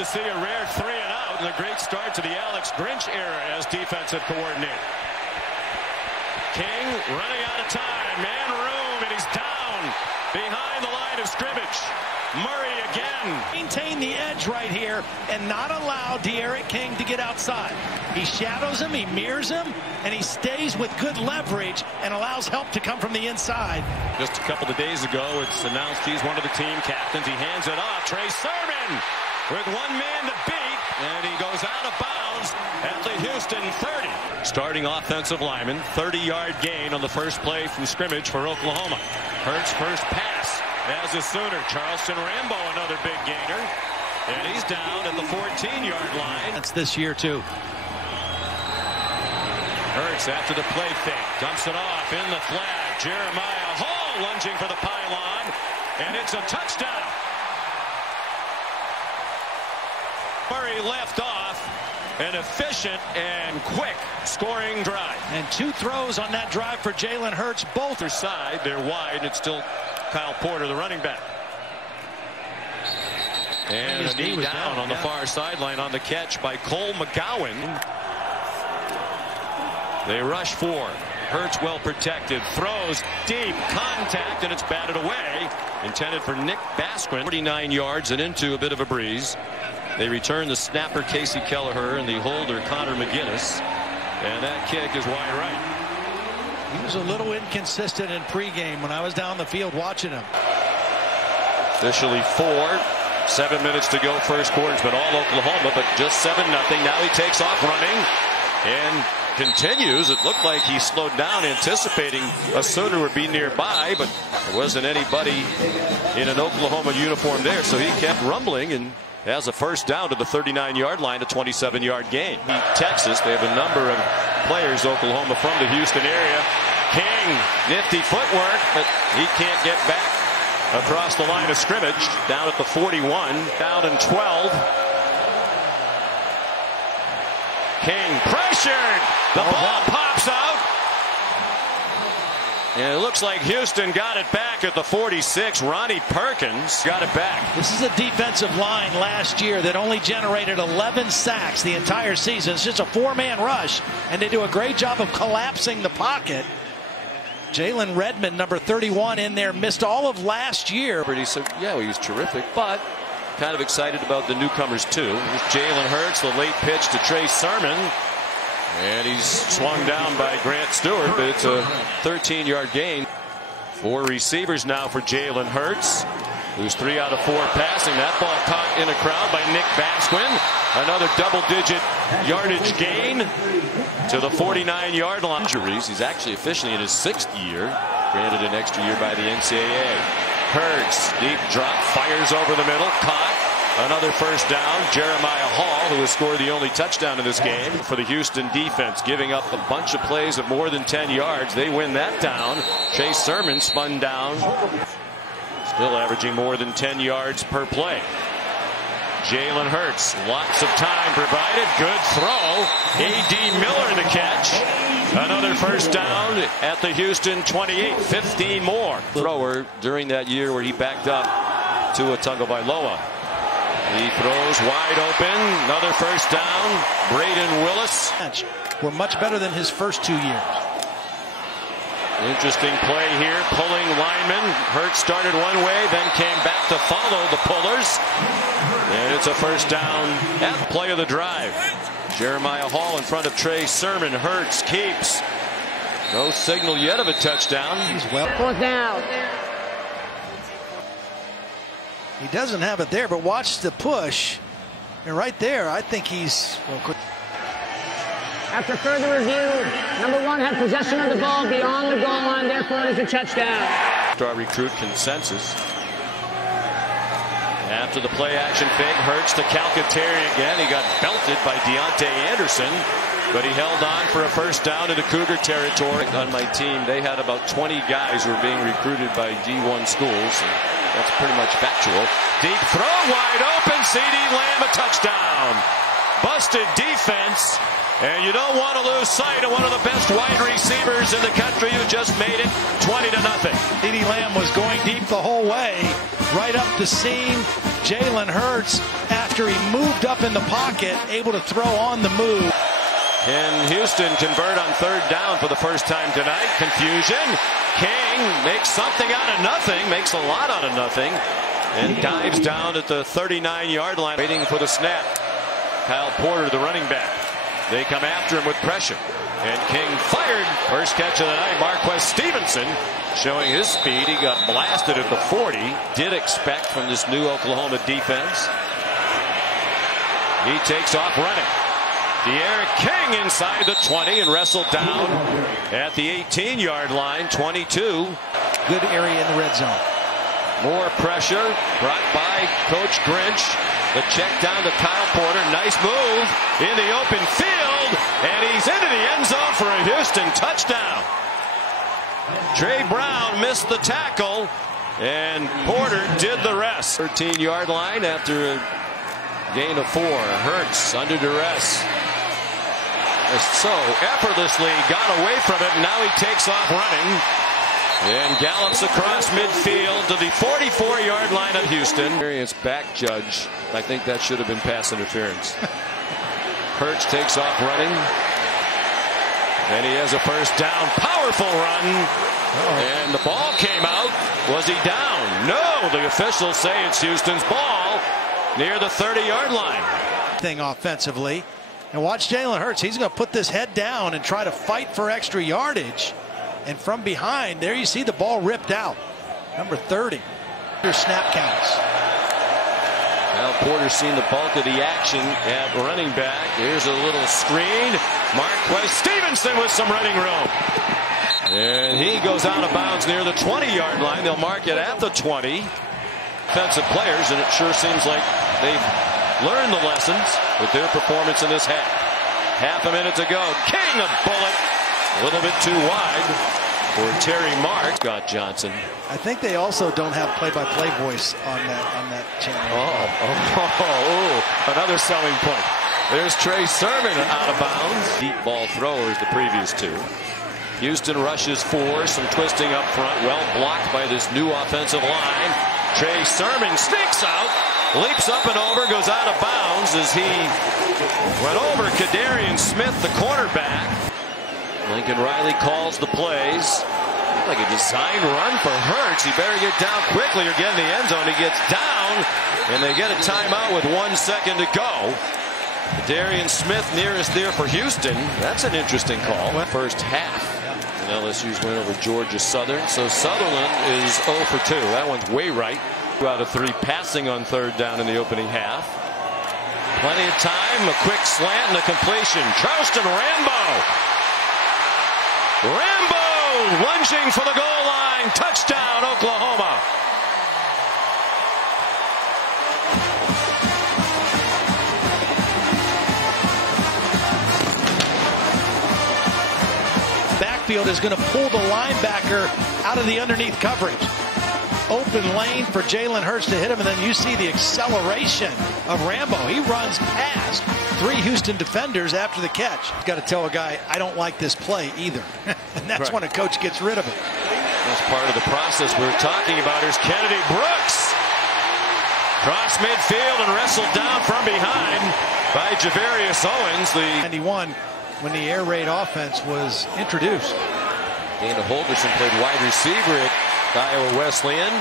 to see a rare 3-and-out and a great start to the Alex Grinch era as defensive coordinator. King running out of time, man room, and he's down behind the line of scrimmage. Murray again. Maintain the edge right here and not allow De'Aaron King to get outside. He shadows him, he mirrors him, and he stays with good leverage and allows help to come from the inside. Just a couple of days ago, it's announced he's one of the team captains. He hands it off. Trey Sermon with one man to beat, and he goes out of bounds at the Houston 30. Starting offensive lineman, 30-yard gain on the first play from scrimmage for Oklahoma. Hurts first pass as a Sooner. Charleston Rambo, another big gainer, and he's down at the 14-yard line. That's this year too. Hurts after the play fake, dumps it off in the flag. Jeremiah Hall lunging for the pylon, and it's a touchdown. Murray left off. An efficient and quick scoring drive. And 2 throws on that drive for Jalen Hurts. Both are side. They're wide. It's still Kyle Porter, the running back. And a knee down on the far sideline on the catch by Cole McGowan. They rush 4. Hurts well protected. Throws deep. Contact, and it's batted away. Intended for Nick Basquin. 49 yards and into a bit of a breeze. They return the snapper Casey Kelleher and the holder Connor McGinnis, and that kick is wide right. He was a little inconsistent in pregame when I was down the field watching him. Officially 4. 7 minutes to go first quarter. It's been all Oklahoma, but just 7-0. Now he takes off running and continues. It looked like he slowed down, anticipating a Sooner would be nearby, but there wasn't anybody in an Oklahoma uniform there, so he kept rumbling and has a first down to the 39-yard line, a 27-yard gain. Texas, they have a number of players, Oklahoma, from the Houston area. King, nifty footwork, but he can't get back across the line of scrimmage. Down at the 41, down and 12. King pressured. The ball pops out. And it looks like Houston got it back at the 46. Ronnie Perkins got it back. This is a defensive line last year that only generated 11 sacks the entire season. It's just a 4-man rush, and they do a great job of collapsing the pocket. Jalen Redmond, number 31, in there, missed all of last year. He said, yeah, he was terrific, but kind of excited about the newcomers, too. Here's Jalen Hurts, the late pitch to Trey Sermon. And he's swung down by Grant Stewart, but it's a 13-yard gain. 4 receivers now for Jalen Hurts, who's 3 out of 4 passing. That ball caught in a crowd by Nick Basquin. Another double-digit yardage gain to the 49-yard line. Injuries. He's actually officially in his 6th year, granted an extra year by the NCAA. Hurts, deep drop, fires over the middle, caught. Another first down. Jeremiah Hall, who has scored the only touchdown in this game for the Houston defense, giving up a bunch of plays of more than 10 yards. They win that down. Chase Sermon spun down, still averaging more than 10 yards per play. Jalen Hurts, lots of time provided. Good throw. A.D. Miller the catch. Another first down at the Houston 28. 15 more. Thrower during that year where he backed up to a Tagovailoa. He throws wide open. Another first down. Braden Willis. We're much better than his first 2 years. Interesting play here. Pulling lineman. Hurts started one way, then came back to follow the pullers. And it's a first down at play of the drive. Jeremiah Hall in front of Trey Sermon. Hurts keeps. No signal yet of a touchdown. He's well. 4th down. He doesn't have it there, but watch the push. And right there, I think he's... Well, after further review, number 1 had possession of the ball beyond the goal line, therefore it is a touchdown. Star recruit consensus. After the play action fake, Hurts to Calcaterri again. He got belted by Deontay Anderson, but he held on for a first down into Cougar territory. On my team, they had about 20 guys who were being recruited by D1 schools. That's pretty much factual. Deep throw, wide open. C.D. Lamb, a touchdown. Busted defense. And you don't want to lose sight of one of the best wide receivers in the country who just made it 20-0. C.D. Lamb was going deep the whole way. Right up the seam. Jalen Hurts, after after he moved up in the pocket, able to throw on the move. Can Houston convert on third down for the first time tonight? Confusion. King makes something out of nothing, makes a lot out of nothing, and dives down at the 39-yard line, waiting for the snap. Kyle Porter, the running back. They come after him with pressure. And King fired. First catch of the night, Marquez Stevenson showing his speed. He got blasted at the 40. Did expect from this new Oklahoma defense. He takes off running. De'Aaron King inside the 20 and wrestled down at the 18-yard line, 22. Good area in the red zone. More pressure brought by Coach Grinch. The check down to Kyle Porter. Nice move in the open field. And he's into the end zone for a Houston touchdown. Trey Brown missed the tackle. And Porter did the rest. 13-yard line after a gain of 4. Hurts under duress. So effortlessly got away from it. And now he takes off running. And gallops across midfield to the 44-yard line of Houston. Experienced back judge. I think that should have been pass interference. Hurts takes off running. And he has a first down. Powerful run. And the ball came out. Was he down? No. The officials say it's Houston's ball near the 30-yard line. Thing offensively. And watch Jalen Hurts. He's going to put this head down and try to fight for extra yardage. And from behind, there you see the ball ripped out. Number 30. Your snap counts. Now Porter's seen the bulk of the action at running back. Here's a little screen. Marquez Stevenson with some running room. And he goes out of bounds near the 20-yard line. They'll mark it at the 20. Defensive players, and it sure seems like they've learned the lessons with their performance in this half. Half a minute to go. King, a bullet. A little bit too wide for Terry Mark. Scott Johnson. I think they also don't have play-by-play voice on that channel. Another selling point. There's Trey Sermon out of bounds. Deep ball throwers the previous two. Houston rushes 4. Some twisting up front. Well blocked by this new offensive line. Trey Sermon sneaks out. Leaps up and over. Goes out of bounds as he went over Kadarian Smith, the cornerback. Lincoln Riley calls the plays. Like a designed run for Hurts. He better get down quickly or get in the end zone. He gets down, and they get a timeout with 1 second to go. Kadarian Smith nearest there for Houston. That's an interesting call. First half. And LSU's win over Georgia Southern. So Sutherland is 0 for 2. That one's way right. 2 out of 3 passing on third down in the opening half. Plenty of time. A quick slant and a completion. Charleston Rambo. Rambo lunging for the goal line. Touchdown, Oklahoma. Backfield is going to pull the linebacker out of the underneath coverage. Open lane for Jalen Hurts to hit him, and then you see the acceleration of Rambo. He runs past 3 Houston defenders after the catch. You've got to tell a guy, I don't like this play either. And that's when a coach gets rid of it. That's part of the process we're talking about. Here's Kennedy Brooks. Cross midfield and wrestled down from behind by Javarius Owens. The 91 when the air raid offense was introduced. Dana Holgerson played wide receiver at Iowa Wesleyan.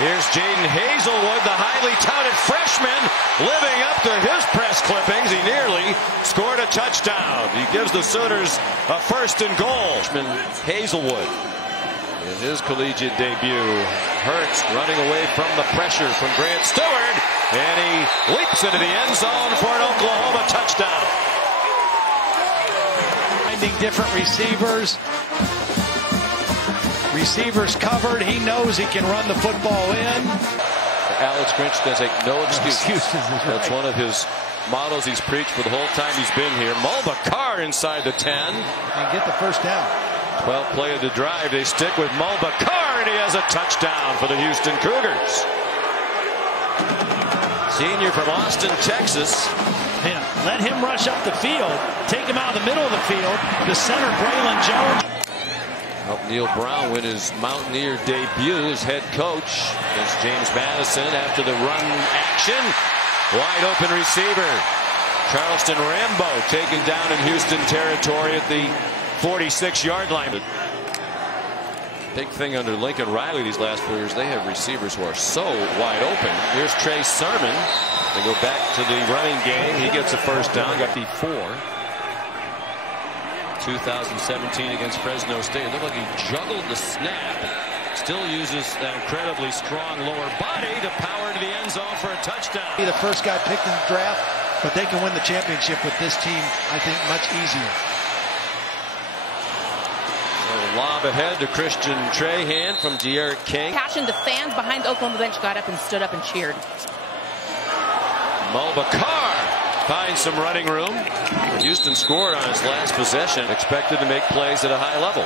Here's Jaden Hazelwood, the highly touted freshman, living up to his press clippings. He nearly scored a touchdown. He gives the Sooners a 1st and goal. Hazelwood in his collegiate debut. Hurts running away from the pressure from Grant Stewart, and he leaps into the end zone for an Oklahoma touchdown. Finding different receivers. Receivers covered. He knows he can run the football in. Alex Grinch does take no excuses. That's one of his mottos he's preached for the whole time he's been here. Mulva Carr inside the 10. And get the first down. 12th play of the drive. They stick with Mulva Carr, and he has a touchdown for the Houston Cougars. Senior from Austin, Texas. Yeah, let him rush up the field. Take him out of the middle of the field. The center, Braylon Jones. Helped Neil Brown win his Mountaineer debut as head coach against James Madison after the run action. Wide open receiver. Charleston Rambo taken down in Houston territory at the 46-yard line. Big thing under Lincoln Riley these last 4 years, they have receivers who are so wide open. Here's Trey Sermon. They go back to the running game. He gets a first down. Got the 4. 2017 against Fresno State. It looked like he juggled the snap. Still uses that incredibly strong lower body to power to the end zone for a touchdown. Be the first guy picked in the draft, but they can win the championship with this team, I think, much easier. So lob ahead to Christian Trahan from De'Eric King. Passion, the fans behind the Oklahoma bench got up and stood up and cheered. Mulbacar finds some running room. Houston scored on his last possession. Expected to make plays at a high level.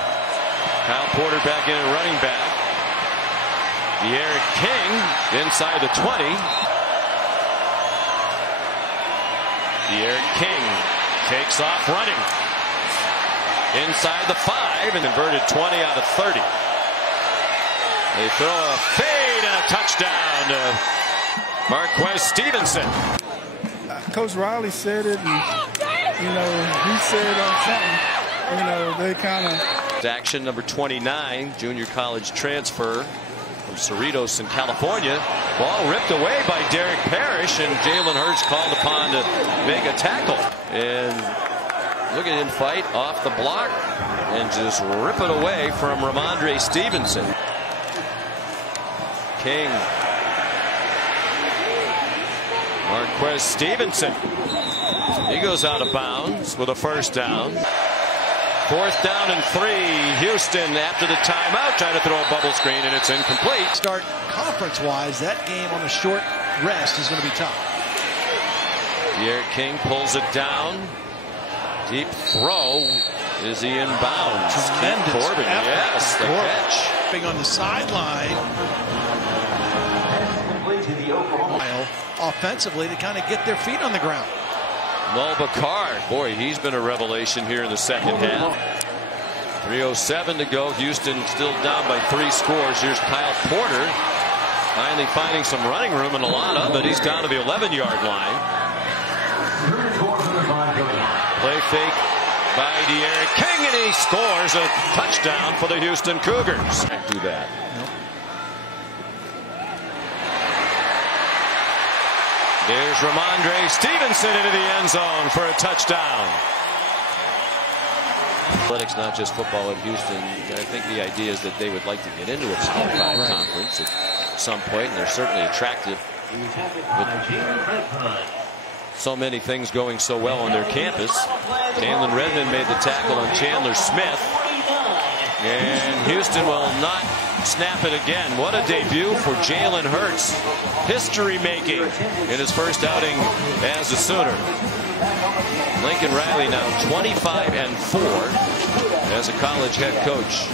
Kyle Porter back in at running back. De'Eric King inside the 20. De'Eric King takes off running. Inside the 5 and inverted 20 out of 30. They throw a fade and a touchdown to Marquez Stevenson. Coach Riley said it, and, he said something. They kind of. Action number 29, junior college transfer from Cerritos in California. Ball ripped away by Derek Parrish, and Jalen Hurts called upon to make a tackle. And look at him fight off the block and just rip it away from Ramondre Stevenson. King. Marquez Stevenson. He goes out of bounds with a first down. 4th down and 3. Houston after the timeout trying to throw a bubble screen, and it's incomplete. Start conference-wise, that game on a short rest is going to be tough. De'Eric King pulls it down. Deep throw. Is he in bounds? Tremendous Corbin, yes, the catch. Being on the sideline. Offensively to kind of get their feet on the ground. Mulbacar, boy, he's been a revelation here in the second half. 3:07 to go. Houston still down by 3 scores. Here's Kyle Porter finally finding some running room, and a lot of it. He's down to the 11-yard line. Play fake by De'Eric King, and he scores a touchdown for the Houston Cougars. Do that. Nope. There's Ramondre Stevenson into the end zone for a touchdown. Athletics, not just football at Houston. I think the idea is that they would like to get into a Power 5 conference at some point, and they're certainly attractive. With so many things going so well on their campus. Jalen Redmond made the tackle on Chandler Smith. And Houston will not snap it again. What a debut for Jalen Hurts. History making in his first outing as a Sooner. Lincoln Riley now 25-4 as a college head coach.